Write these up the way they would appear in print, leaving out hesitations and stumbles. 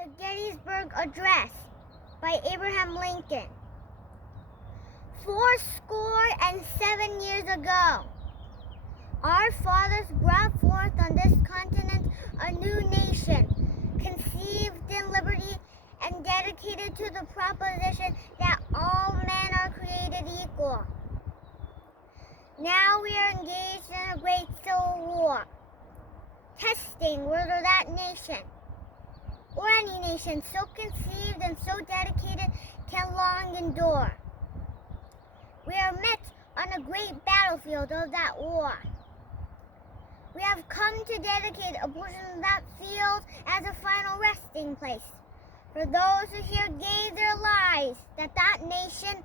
The Gettysburg Address by Abraham Lincoln. 77 years ago, our fathers brought forth on this continent a new nation, conceived in liberty and dedicated to the proposition that all men are created equal. Now we are engaged in a great civil war, testing whether that nation, or any nation so conceived and so dedicated, can long endure. We are met on a great battlefield of that war. We have come to dedicate a portion of that field as a final resting place for those who here gave their lives that that nation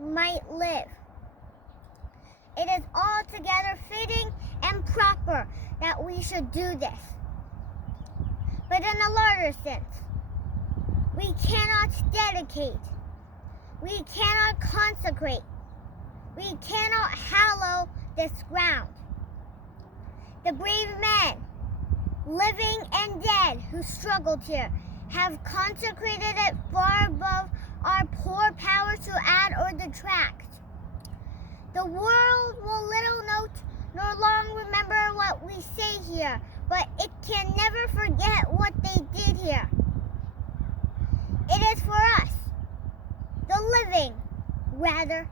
might live. It is altogether fitting and proper that we should do this. But in a larger sense, we cannot dedicate, we cannot consecrate, we cannot hallow this ground. The brave men, living and dead, who struggled here, have consecrated it far above our poor powers to add or detract. The world will little note nor long remember what we say here, but it can never forget what they did here. It is for us, the living, rather,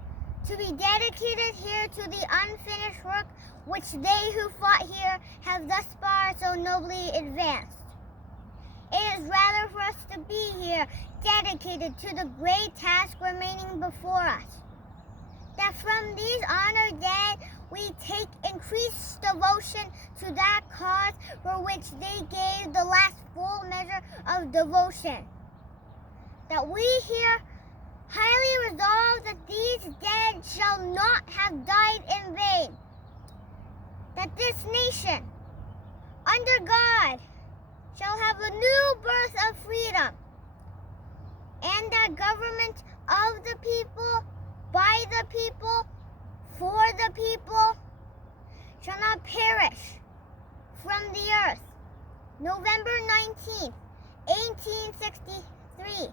to be dedicated here to the unfinished work which they who fought here have thus far so nobly advanced. It is rather for us to be here dedicated to the great task remaining before us, that from these honored dead we take increased devotion to that cause for which they gave the last full measure of devotion, that we here highly resolve that these dead shall not have died in vain, that this nation, under God, shall have a new birth of freedom, and that government of the people, by the people, for the people, shall not perish from the earth. November 19th, 1863.